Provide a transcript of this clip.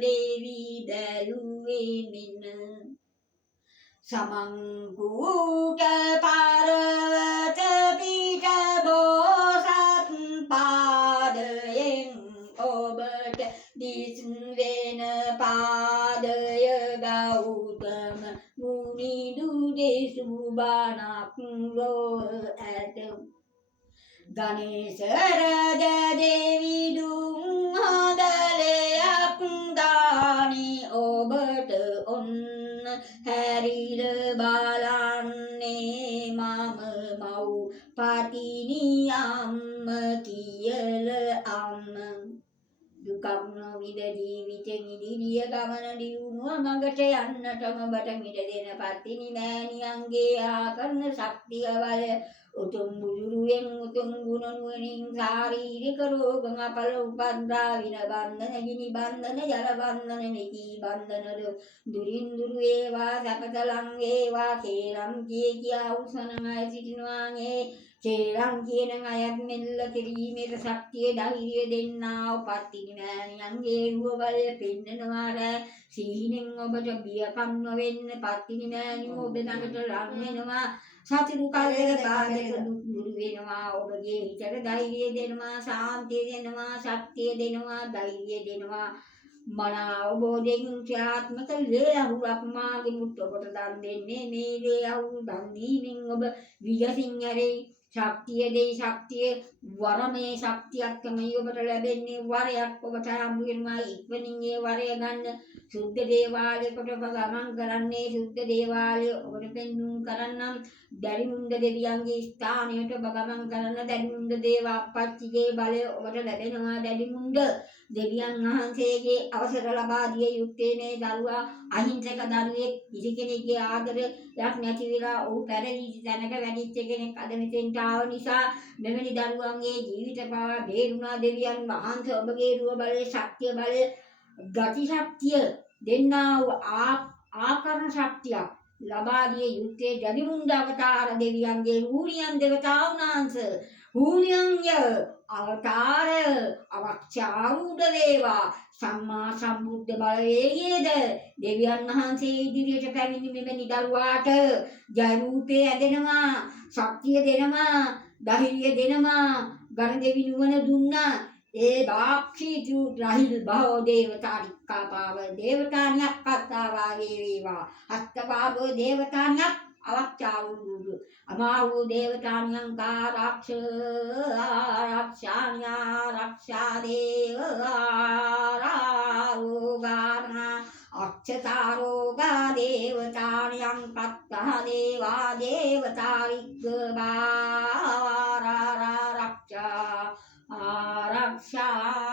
දේවි බැලුවේ මෙන්න සමංගුට පර්වත පිට බෝසත් පාදයෙන් ඔබට දිස් වෙන පාදය ගෞතම මුනි දුදෙසු බණක් ලොව ඇත ගණේශ රජ දේවි දුම් හදලයක් දානි ඔබට ඔන්න හැරිල බලන්නේ මම මව් පතිනි අම්ම කියල අම්ම දුකක් නොවිඳ ජීවිතෙන් ඉදිරිය ගමන දියුණුව මඟට යන්නටම බට මිට දෙන පතිනි මෑණියන්ගේ ආකරණ ශක්තිය බලය උතුම් බුදුරුවෙන් උතුම් ගුණ නුවණින් ශාරීරික රෝග අපල උපද්‍රා වින බන්ධන ගිනි බන්ධන ජල බන්ධන නිකී බන්ධන දුරින් දුර වේවා සැපත ලං වේවා කේලම් කියා උසන අය සිටිනවා නේ කේලම් කියන අයත් මෙල්ල කිරීමේ ශක්තිය ධෛර්යය දෙන්නා පත්තිනි මෑණියන්ගේ රුව බලය පෙන්නනවාර සීනෙන් ඔබට බියකම් නොවෙන්න පත්තිනි මෑණියෝ ඔබ ළඟට ලං වෙනවා සතුරු කල්යක බාධක දුරු වෙනවා ඔබගේ හිතට ධෛර්යය දෙනවා ශාන්තිය දෙනවා ශක්තිය දෙනවා ධෛර්යය දෙනවා මන අවබෝධයෙන් ක්‍රියාත්මක ලේ අහුරක් මාගේ මුත් ඔබට දන් දෙන්නේ මේ ලේ අහුරු දන් දීමෙන් ඔබ විජසින් ඇරෙයි ශක්තිය දෙයි ශක්තිය වරමේ ශක්තියක් තමයි ඔබට ලැබෙන්නේ වරයක් ඔබට හම්බ වෙනවා ඉක්මනින් ඒ වරය ගන්න සුද්ධ දේවාලයකට ඔබ ගමන් කරන්නේ සුද්ධ දේවාලය ඔබට පෙන්වුම් කරන්නම් දැරිමුණ්ඩ දෙවියන්ගේ ස්ථානයට ඔබ ගමන් කරන දැරිමුණ්ඩ දේව අප්පච්චිගේ බලය ඔබට ලැබෙනවා දැරිමුණ්ඩ දෙවියන් වහන්සේගේ අවසර ලබා දිය යුත්තේ මේ දරුවා අහිංසක දරුවෙක් කිසි කෙනෙක්ගේ ආදරයක් නැති වෙලා ඔහු පැරදි තැනක වැඩිච්ච කෙනෙක් අද මෙතෙන්ට ආව නිසා මෙවැනි දරුවන්ගේ ජීවිත පවා බේරුණා දෙවියන් වහන්සේ ඔබගේ රුව බලය ශක්තිය බලය ගති ශක්තිය දෙන්නා වූ ආකරණ ශක්තියක් ලබා දිය යුත්තේ දැරිමුණ්ඩ අවතාර දෙවියන්ගේ හූනියන් දෙවතාවුන්වහන්ස හූනියන්ය අවතාර අවක්ෂාරූඪ වේවා සම්මා සම්බුද්ධ බලවේගයේද දෙවියන් වහන්සේ ඉදිරියට පැමිණි මෙවැනි දරුවාට ජය රූපේ ඇදෙනවා ශක්තිය දෙනවා ධෛර්යය දෙනවා ගණ දෙවි නුවණ දුන්නා ඒ වාක්ෂීතු රහිල් භව දේවතානික්කා පාව දේවතානියක් පත්තාවාගේ වේවා අත්තපාවෝ දේවතානියක් අවක්ෂාවූ අමාවූ දේවතානියං ආරක්ෂාණ්‍යා රක්ෂා දේවාරෝගාන අක්ෂතාරෝගා දේවතානියං පත්තා දේවා දේවතාරික්ක බාරාරක්ෂා ආරක්ෂා